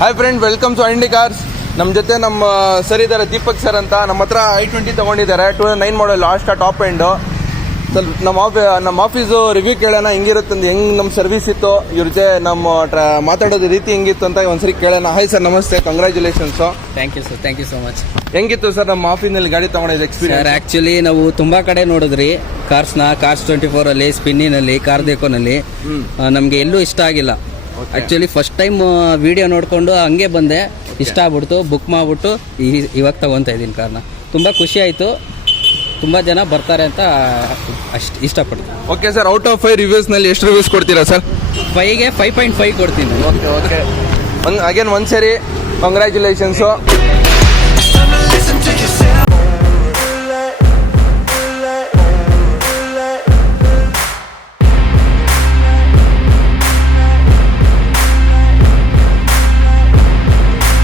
Hi friend, welcome to Indi cars. ನಮ್ಮ ಜೊತೆ ನಮ್ಮ ಸರ್ ಇದ್ದಾರೆ, ದೀಪಕ್ ಸರ್ ಅಂತ. ನಮ್ಮ ಹತ್ರ i20 ತೊಗೊಂಡಿದ್ದಾರೆ, 2009 ಮಾಡಲ್, ಲಾಸ್ಟ್ ಟಾಪ್ ಎಂಡು. ಸ್ವಲ್ಪ ನಮ್ಮ ಆಫೀಸು ರಿವ್ಯೂ ಕೇಳೋಣ, ಹೆಂಗಿರುತ್ತೆ, ಹೆಂಗೆ ನಮ್ಮ ಸರ್ವಿಸ್ ಇತ್ತು, ಇವ್ರ ಜೊತೆ ನಮ್ಮ ಮಾತಾಡೋದು ರೀತಿ ಹೆಂಗಿತ್ತು ಅಂತ ಒಂದ್ಸರಿ ಕೇಳೋಣ. ಹಾಯ್ ಸರ್, ನಮಸ್ತೆ, ಕಂಗ್ರ್ಯಾಚುಲೇಷನ್ಸು. Thank you sir, thank you so much. ಹೆಂಗಿತ್ತು ಸರ್ ನಮ್ಮ ಆಫೀಸ್ನಲ್ಲಿ ಗಾಡಿ ತೊಗೊಂಡಿದ್ದು ಎಕ್ಸ್ಪೀರಿಯನ್ಸ್? ಸರ್ ಆಕ್ಚುಲಿ ನಾವು ತುಂಬಾ ಕಡೆ ನೋಡಿದ್ರಿ ಕಾರ್ಸ್ 24 ಅಲ್ಲಿ, ಸ್ಪಿನ್ನಿನಲ್ಲಿ, ಕಾರ್ ದೇಕೋನಲ್ಲಿ. ನಮಗೆ ಎಲ್ಲೂ ಇಷ್ಟ ಆಗಿಲ್ಲ. ಆಕ್ಚುಲಿ ಫಸ್ಟ್ ಟೈಮ್ ವಿಡಿಯೋ ನೋಡ್ಕೊಂಡು ಹಂಗೆ ಬಂದೆ, ಇಷ್ಟ ಆಗ್ಬಿಡ್ತು, ಬುಕ್ ಮಾಡ್ಬಿಟ್ಟು ಇವಾಗ ತಗೊಂತ ಇದ್ದೀನಿ ಕಾರ್ನ. ತುಂಬ ಖುಷಿ ಆಯಿತು. ತುಂಬ ಜನ ಬರ್ತಾರೆ ಅಂತ ಅಷ್ಟು ಇಷ್ಟಪಡ್ತೀನಿ. ಓಕೆ ಸರ್, ಔಟ್ ಆಫ್ 5 ರಿವ್ಯೂಸ್ನಲ್ಲಿ ಎಷ್ಟು ರಿವ್ಯೂಸ್ ಕೊಡ್ತೀರಾ ಸರ್? 5ಗೆ 5.5 ಕೊಡ್ತೀನಿ. ಓಕೆ ಅಗೇನ್ ಒಂದ್ಸರಿ ಕಂಗ್ರ್ಯಾಚುಲೇಷನ್ಸು.